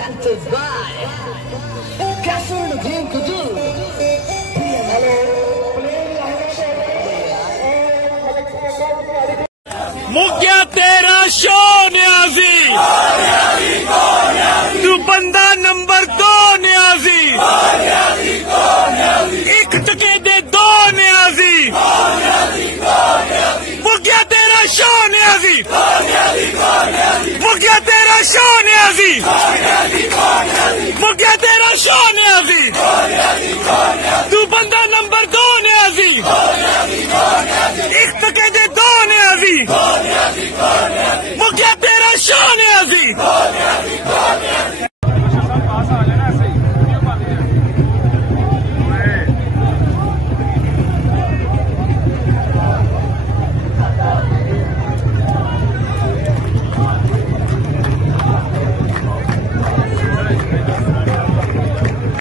presented by Kasur Dream Kudu. मुक्या तेरा show Niazi, तू बंदा नंबर 2 न्याजी, एक टके दे 2 न्याजी, मुक्या तेरा शो न्याजी, मुक्या तेरा शो न्याजी, मुक्या तेरा शो न्याजी, तू बंदा नंबर 2 न्याजी, एक टके